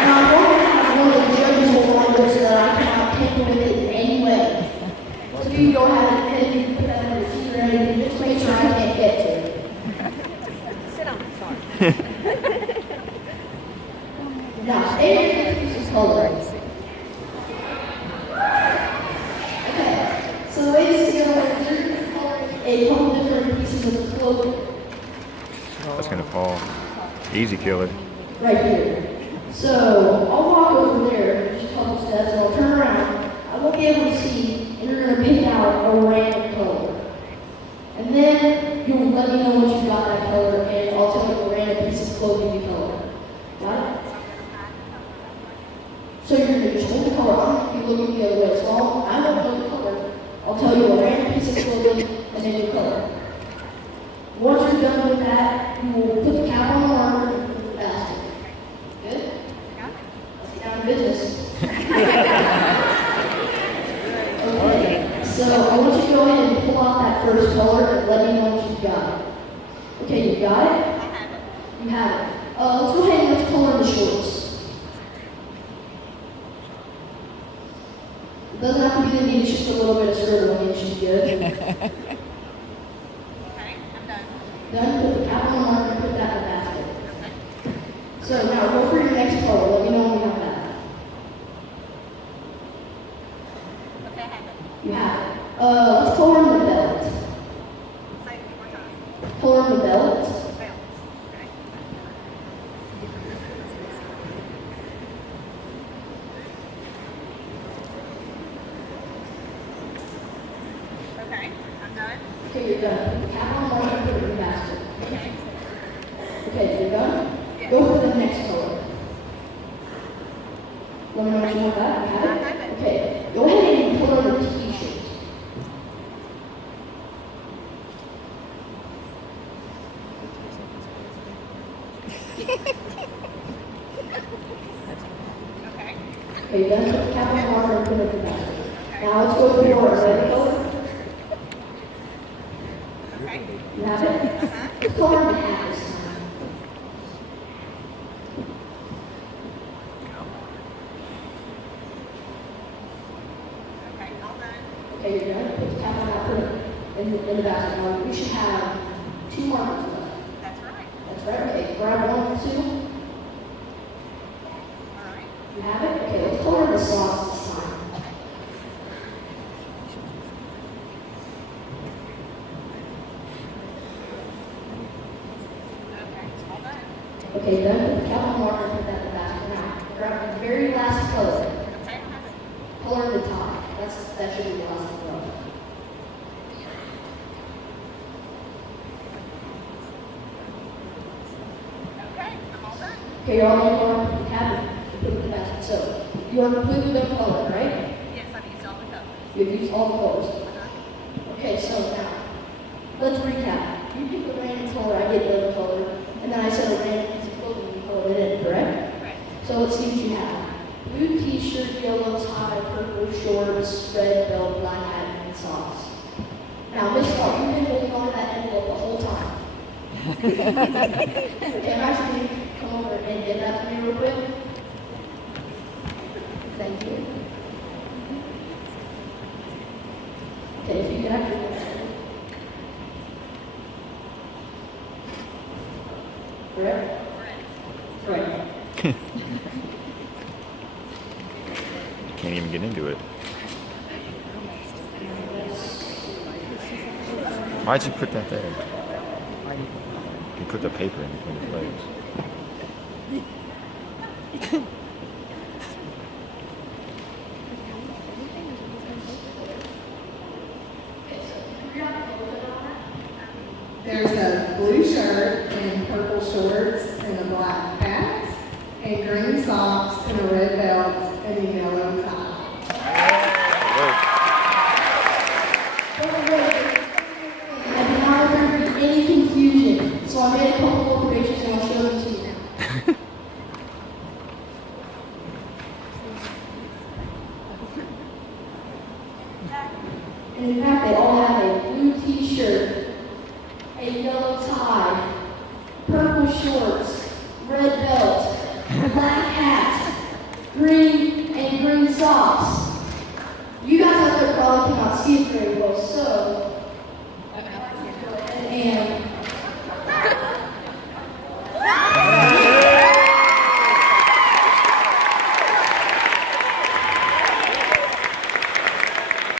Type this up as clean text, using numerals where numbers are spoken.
Now, I'm going to have one of the judges will line this so that I cannot tamper with it in any way. So if you don't have it, and you put that on your sheet or anything, just make sure I can't get to it. Sit down. Sorry. Now, stay in your piece of color. Okay, so the way this is going to work, you're going to color a couple different pieces of clothing That's gonna fall. Easy killer. right here. So I'll walk over there just a couple steps and I'll turn around. I won't be able to see, and you're going to pick out a random color. And then you'll let me know once you got that color, and I'll tell you a random piece of clothing you color. Got it? So you're going to just hold the color. I'm going to be looking the other way. So I won't know the color. I'll tell you a random piece of clothing and then your color. Once you're done with that, you will put the cap on the marker and put the basket. Good? Let's get down to business. Okay, so I want you to go ahead and pull out that first color and let me know what you've got. Okay, you got it? You have it. Let's go ahead and let's color the shorts. It doesn't have to be the knee, just a little bit of skirt on it should be good. Done, put the cap on the marker and put that in the basket. So now go for your next color. Let me know when you have that. You have it. Let's color in the belt. Color in the belt. Okay, you're done. Put the cap on the marker and put it in the basket. Okay, you're done? Go for the next color. Let me know what you want that. You have it? Okay, go ahead and color the t-shirt. Okay, then put the cap on the marker and put it in the basket. Now let's go for a red color. You have it? Let's color the hat this time. Okay, you're done. Put the cap on that, put it in the basket. Now we should have 2 markers left. That's right. Okay, grab 1 and 2. You have it? Okay, let's color the socks this time. Okay, done. Put the cap on the marker and put that in the basket. Now, grab the very last color. Color the top. That should be the last color. Okay, you're all in color. Put the cap and put it in the basket. So, you are completely done coloring, right? You've used all the colors. Okay, so now, let's recap. You pick a random color, I get the other color, and then I said a random piece of clothing you colored it in, correct? So let's see what you have. Blue t-shirt, yellow tie, purple shorts, red belt, black hat, and socks. Now, Miss Stark, you've been holding on to that envelope the whole time. Okay, I'm actually going to come over and get that for me real quick. Thank you. Okay, if you can actually correct? Correct. Can't even get into it. Why'd you put that there? You put the paper in between his legs. There's a blue shirt and purple shorts and a black hat and green socks and a red belt and a yellow tie. I did not remember any confusion, so I made a couple more predictions and I'll show them to you now. black hat, green socks. You guys out there probably cannot see it very well, so